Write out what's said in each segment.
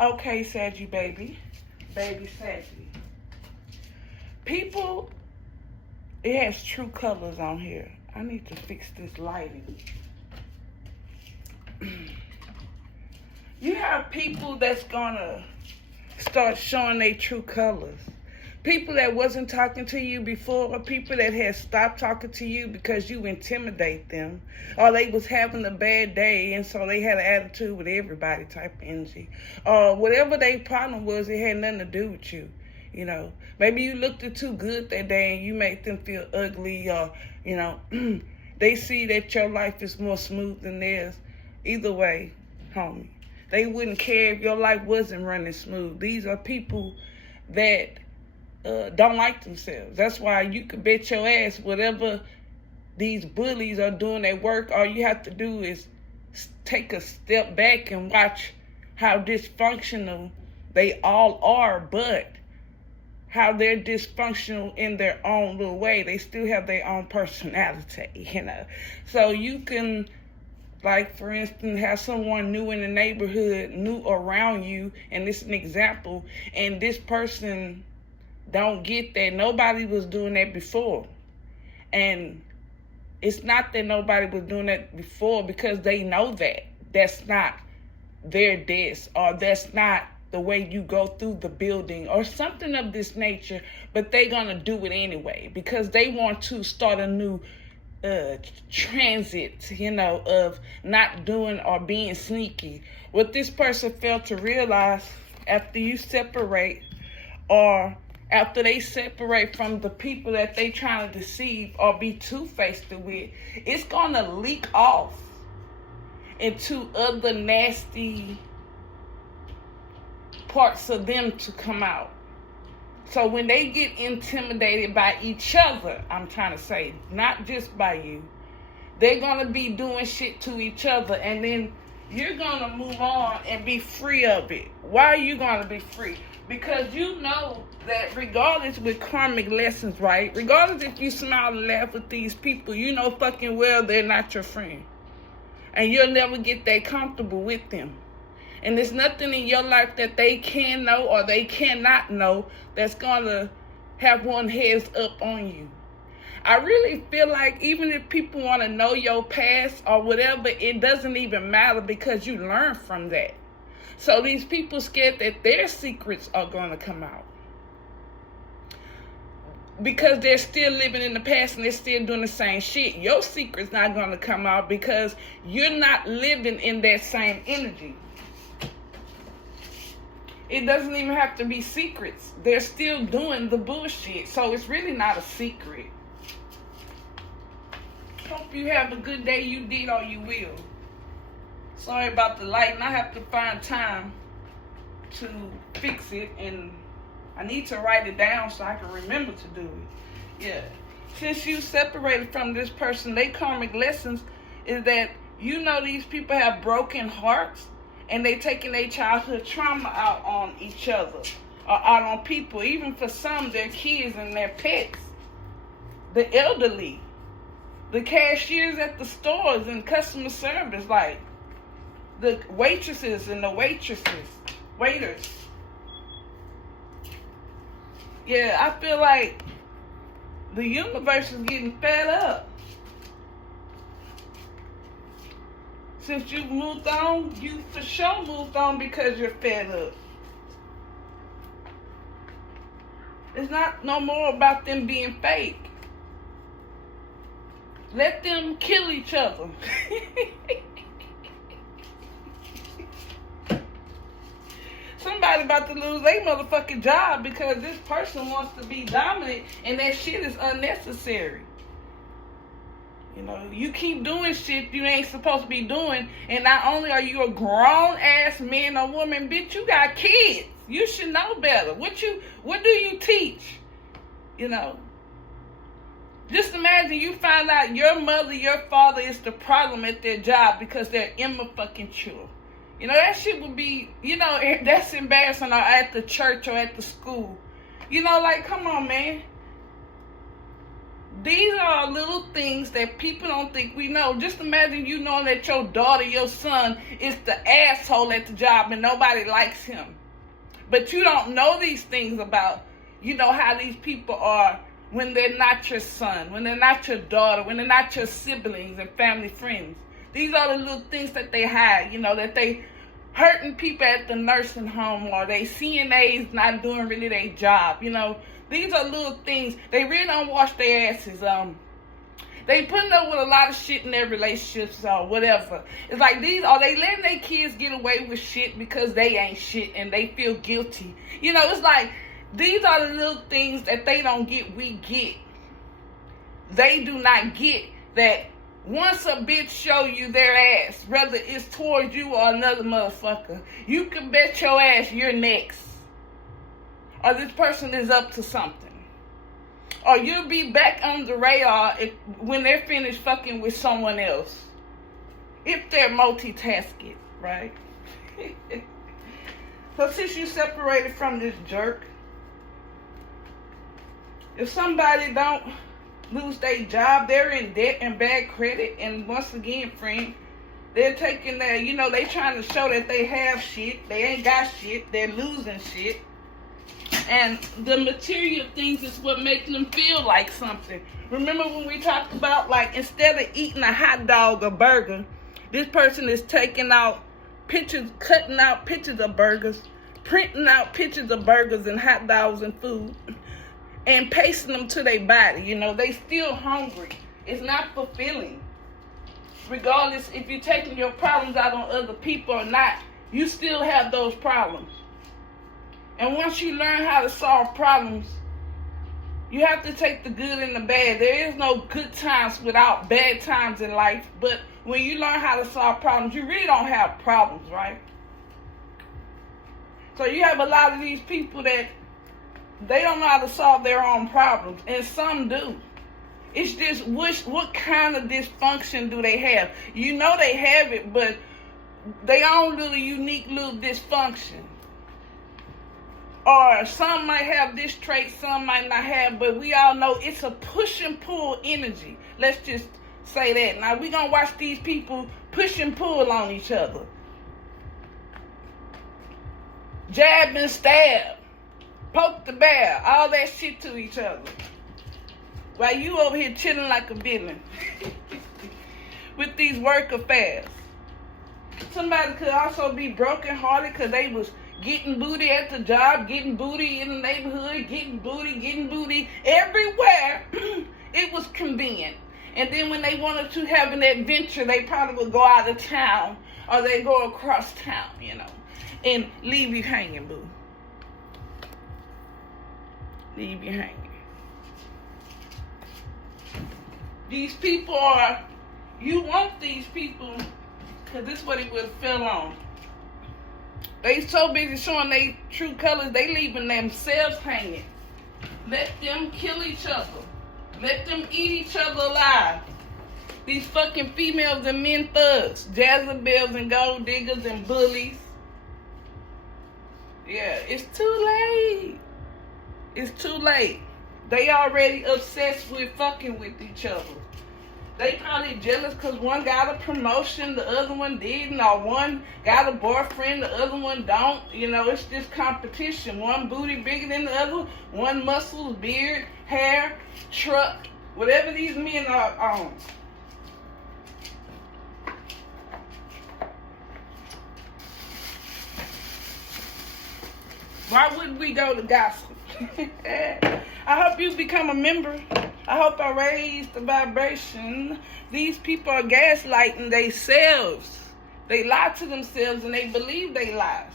Okay, Saggy baby. Baby Saggy. People, it has true colors on here. I need to fix this lighting. You have people that's gonna start showing their true colors. People that wasn't talking to you before, or people that had stopped talking to you because you intimidate them, or they was having a bad day and so they had an attitude with everybody type of energy, or whatever their problem was, it had nothing to do with you. You know, maybe you looked too good that day and you made them feel ugly, or you know, they see that your life is more smooth than theirs. Either way, homie, they wouldn't care if your life wasn't running smooth. These are people that don't like themselves. That's why you could bet your ass whatever these bullies are doing at work, all you have to do is take a step back and watch how dysfunctional they all are, but how they're dysfunctional in their own little way. They still have their own personality, you know. So you can, like, for instance, have someone new in the neighborhood, new around you, and this is an example, and this person don't get that nobody was doing that before. And it's not that nobody was doing that before, because they know that that's not their desk, or that's not the way you go through the building, or something of this nature, but they're gonna do it anyway because they want to start a new transit, you know, of not doing or being sneaky. What this person failed to realize, after you separate, or after they separate from the people that they trying to deceive or be two-faced with, it's gonna leak off into other nasty parts of them to come out. So when they get intimidated by each other, I'm trying to say, not just by you, they're gonna be doing shit to each other, and then you're gonna move on and be free of it. Why are you gonna be free? Because you know that regardless with karmic lessons, right? Regardless if you smile and laugh with these people, you know fucking well they're not your friend. And you'll never get that comfortable with them. And there's nothing in your life that they can know or they cannot know that's gonna have one heads up on you. I really feel like even if people want to know your past or whatever, it doesn't even matter because you learn from that. So these people scared that their secrets are going to come out because they're still living in the past and they're still doing the same shit. Your secret's not going to come out because you're not living in that same energy. It doesn't even have to be secrets. They're still doing the bullshit. So it's really not a secret. Hope you have a good day. You did or you will. Sorry about the light, and I have to find time to fix it, and I need to write it down so I can remember to do it. Yeah. Since you separated from this person, their karmic lessons is that you know these people have broken hearts, and they taking their childhood trauma out on each other or out on people. Even for some, their kids and their pets, the elderly, the cashiers at the stores and customer service, like the waitresses and the waiters. Yeah, I feel like the universe is getting fed up. Since you've moved on, you for sure moved on because you're fed up. It's not no more about them being fake. Let them kill each other. Somebody about to lose their motherfucking job because this person wants to be dominant, and that shit is unnecessary. You know, you keep doing shit you ain't supposed to be doing, and not only are you a grown-ass man or woman, bitch, you got kids. You should know better. What do you teach? You know? Just imagine you find out your mother, your father is the problem at their job because they're immature. You know, that shit would be, you know, that's embarrassing, or at the church or at the school. You know, like, come on, man. These are little things that people don't think we know. Just imagine you knowing that your daughter, your son, is the asshole at the job and nobody likes him. But you don't know these things about, how these people are when they're not your son, when they're not your daughter, when they're not your siblings and family friends. These are the little things that they hide, that they hurting people at the nursing home, or they CNAs not doing really their job, These are little things. They really don't wash their asses. They putting up with a lot of shit in their relationships or whatever. It's like are they letting their kids get away with shit because they ain't shit and they feel guilty? It's like these are the little things that they don't get, we get. They do not get that once a bitch show you their ass, whether it's towards you or another motherfucker, you can bet your ass you're next. Or this person is up to something. Or you'll be back on the radar when they're finished fucking with someone else. If they're multitasking, right? So since you separated from this jerk, if somebody don't lose their job, they're in debt and bad credit, and once again, friend, they're taking their, they trying to show that they have shit, they ain't got shit, they're losing shit. And the material things is what makes them feel like something. Remember when we talked about, like, instead of eating a hot dog or burger, this person is taking out pictures, cutting out pictures of burgers, printing out pictures of burgers and hot dogs and food, and pasting them to their body. They still hungry. It's not fulfilling. Regardless if you're taking your problems out on other people or not, you still have those problems. And once you learn how to solve problems, you have to take the good and the bad. There is no good times without bad times in life. But when you learn how to solve problems, you really don't have problems, right? So you have a lot of these people that they don't know how to solve their own problems. And some do. It's just what kind of dysfunction do they have? They have it, but they own little unique little dysfunction. Or some might have this trait, some might not have, but we all know it's a push and pull energy. Let's just say that. Now we're going to watch these people push and pull on each other. Jab and stab. Poke the bear. All that shit to each other. While you over here chilling like a villain. With these work affairs. Somebody could also be brokenhearted because they was getting booty at the job, getting booty in the neighborhood, getting booty everywhere. It was convenient. And then when they wanted to have an adventure, they probably would go out of town or they go across town, and leave you hanging, boo. Leave you hanging. These people you want these people because this is what it would have fell on. They so busy showing their true colors, they leaving themselves hanging. Let them kill each other. Let them eat each other alive. These fucking females and men thugs, Jezebels and gold diggers and bullies. Yeah, it's too late. It's too late. They already obsessed with fucking with each other. They probably jealous because one got a promotion, the other one didn't, or one got a boyfriend, the other one don't. It's just competition. One booty bigger than the other, one muscles, beard, hair, truck, whatever these men are on. Why wouldn't we go to gossip? I hope you become a member. I hope I raise the vibration. These people are gaslighting themselves. They lie to themselves and they believe they lies.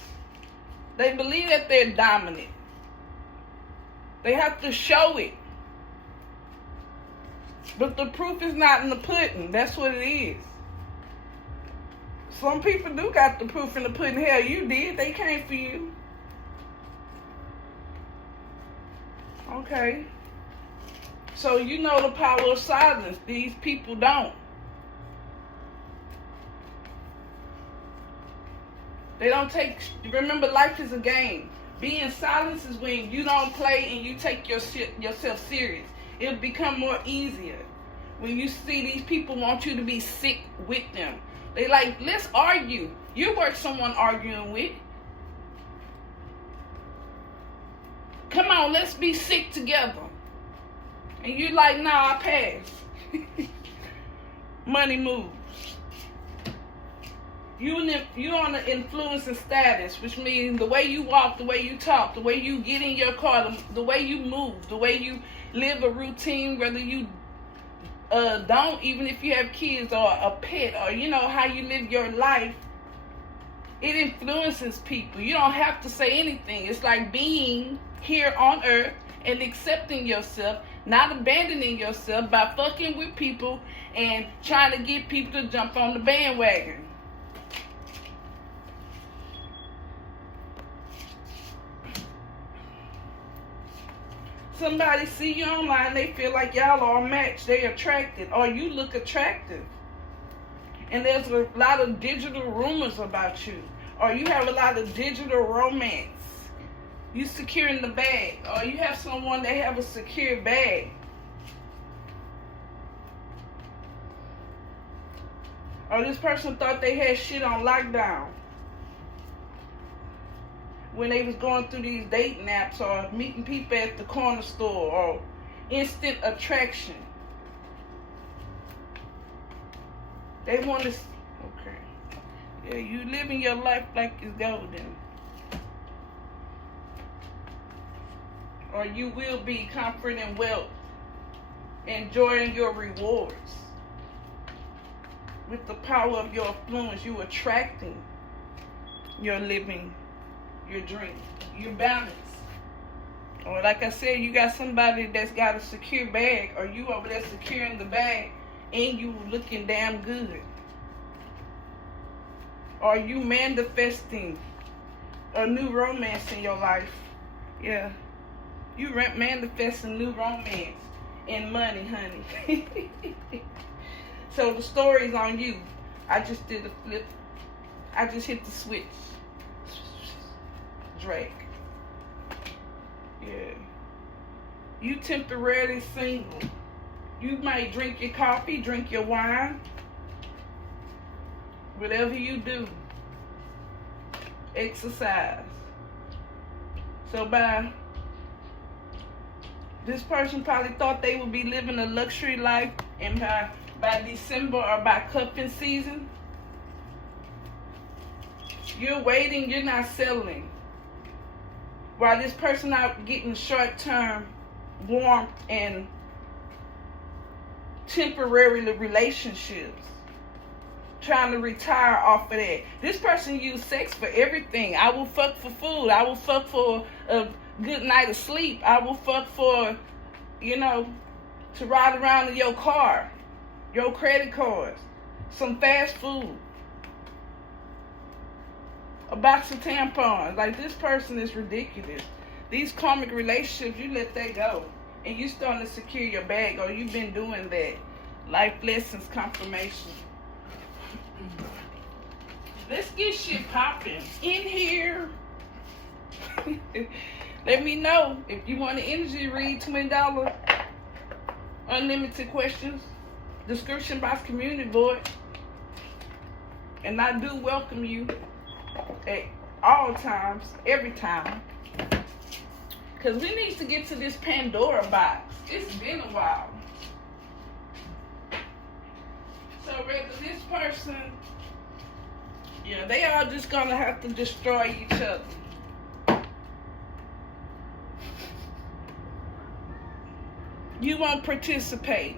They believe that they're dominant. They have to show it. But the proof is not in the pudding. That's what it is. Some people do got the proof in the pudding. Hell, you did. They came for you. Okay. So you know the power of silence. These people don't. They don't take... Remember, life is a game. Being silent is when you don't play and you take yourself serious. It'll become more easier. When you see these people want you to be sick with them. They like, let's argue. You're worth someone arguing with. Come on, let's be sick together. And you're like, nah, I pass. Money moves. You're on the influencing status, which means the way you walk, the way you talk, the way you get in your car, the way you move, the way you live a routine, whether you don't, even if you have kids or a pet, or you know how you live your life, it influences people. You don't have to say anything. It's like being here on earth and accepting yourself, not abandoning yourself by fucking with people and trying to get people to jump on the bandwagon. Somebody see you online, they feel like y'all are a match, they attracted, or you look attractive. And there's a lot of digital rumors about you, or you have a lot of digital romance. You securing the bag, or you have someone that have a secure bag. Or this person thought they had shit on lockdown when they was going through these dating apps or meeting people at the corner store or instant attraction. They want to, okay. Yeah, you living your life like it's golden. Or you will be comfort and wealth, enjoying your rewards. With the power of your influence, you attracting your living, your dream, your balance. Or like I said, you got somebody that's got a secure bag, or you over there securing the bag and you looking damn good. Or you manifesting a new romance in your life. Yeah. You manifesting new romance and money, honey. So the story's on you. I just did a flip. I just hit the switch. Drake. Yeah. You temporarily single. You might drink your coffee, drink your wine. Whatever you do. Exercise. So this person probably thought they would be living a luxury life, and by December or by cuffing season, you're waiting, you're not settling. While this person out getting short-term warmth and temporary relationships, trying to retire off of that. This person used sex for everything. I will fuck for food. I will fuck for a good night of sleep. I will fuck for, to ride around in your car, your credit cards, some fast food, a box of tampons. Like, this person is ridiculous. These karmic relationships, you let that go. And you starting to secure your bag, or you've been doing that. Life lessons, confirmation. Let's get shit popping in here. Let me know if you want an energy read, $20, unlimited questions, description box, community board. And I do welcome you at all times, every time. Because we need to get to this Pandora box. It's been a while. So whether this person, they are just going to have to destroy each other. You won't participate.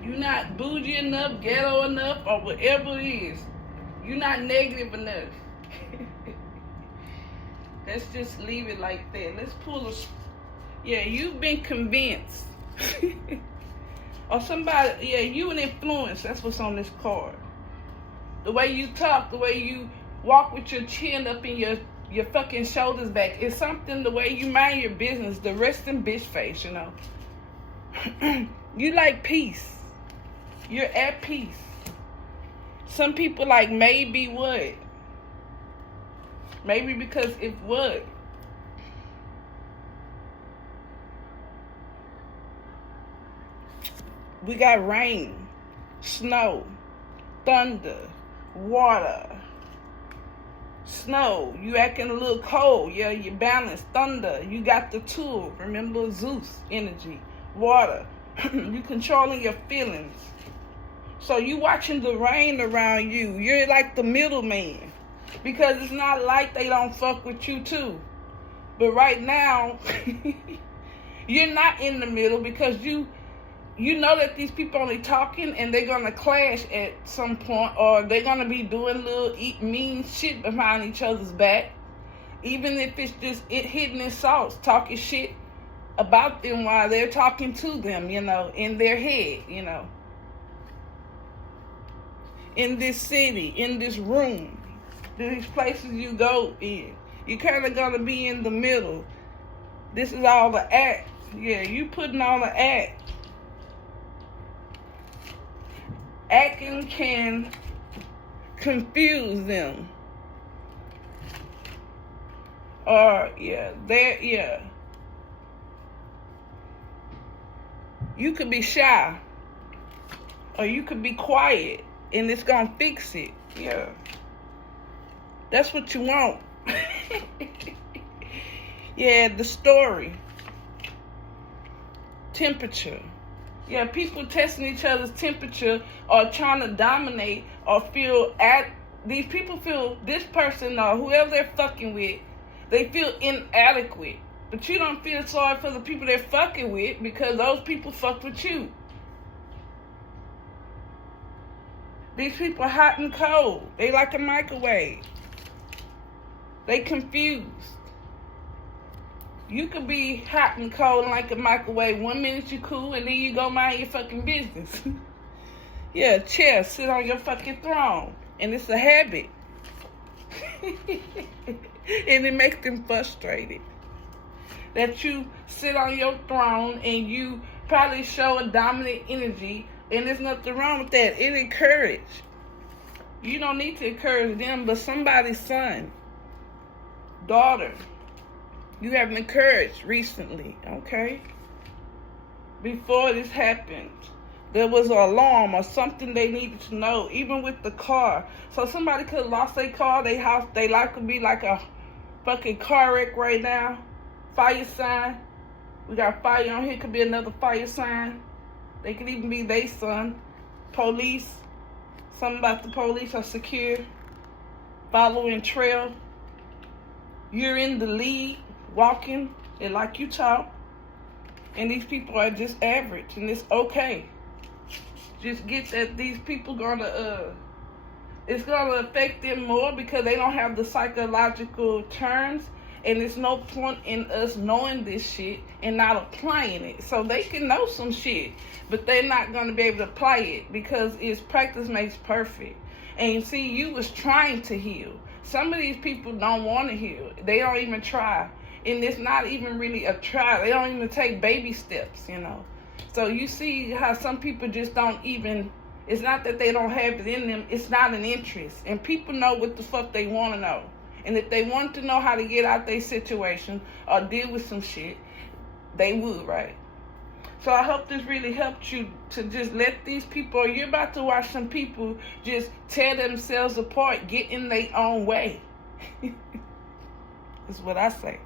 You're not bougie enough, ghetto enough, or whatever it is. You're not negative enough. Let's just leave it like that. Let's pull a... you've been convinced. Or somebody, you an influence. That's what's on this card. The way you talk, the way you walk with your chin up in your fucking shoulders back. It's something, the way you mind your business, the resting bitch face, You like peace. You're at peace. Some people like, maybe what? Maybe because if what? We got rain, snow, thunder, water. Snow, you acting a little cold. Yeah, you're balanced. Thunder, you got the tool. Remember Zeus energy. Water, you controlling your feelings. So you watching the rain around you. You're like the middleman. Because it's not like they don't fuck with you too. But right now, you're not in the middle because you know that these people only talking and they're going to clash at some point, or they're going to be doing little mean shit behind each other's back. Even if it's just hitting insults, talking shit about them while they're talking to them, in their head, in this city, in this room, these places you go in. You kind of going to be in the middle. This is all the act. Yeah, you putting on the act. Acting can confuse them. Or, you could be shy. Or you could be quiet. And it's going to fix it. Yeah. That's what you want. Yeah, the story. Temperature. Yeah, people testing each other's temperature or trying to dominate or these people feel this person or whoever they're fucking with, they feel inadequate. But you don't feel sorry for the people they're fucking with because those people fuck with you. These people are hot and cold. They like a microwave. They confused. You could be hot and cold like a microwave. 1 minute you cool and then you go mind your fucking business. Yeah, chair, sit on your fucking throne. And it's a habit. And it makes them frustrated. That you sit on your throne and you probably show a dominant energy, and there's nothing wrong with that. It encourages. You don't need to encourage them, but somebody's son, daughter, you have encouraged recently, okay? Before this happened, there was an alarm or something they needed to know, even with the car. So somebody could have lost their car, their house, their life could be like a fucking car wreck right now. Fire sign. We got fire on here, could be another fire sign. They could even be their son. Police. Something about the police are secure. Following trail. You're in the lead. Walking, and like you talk, and these people are just average, and it's okay. Just get that these people it's gonna affect them more because they don't have the psychological terms, and there's no point in us knowing this shit and not applying it. So they can know some shit, but they're not gonna be able to apply it because it's practice makes perfect. And you see, you was trying to heal. Some of these people don't want to heal. They don't even try. And it's not even really a try. They don't even take baby steps, So you see how some people just don't even, it's not that they don't have it in them, it's not an interest. And people know what the fuck they want to know. And if they want to know how to get out their situation or deal with some shit, they would, right? So I hope this really helped you to just let these people, you're about to watch some people just tear themselves apart, get in their own way. That's what I say.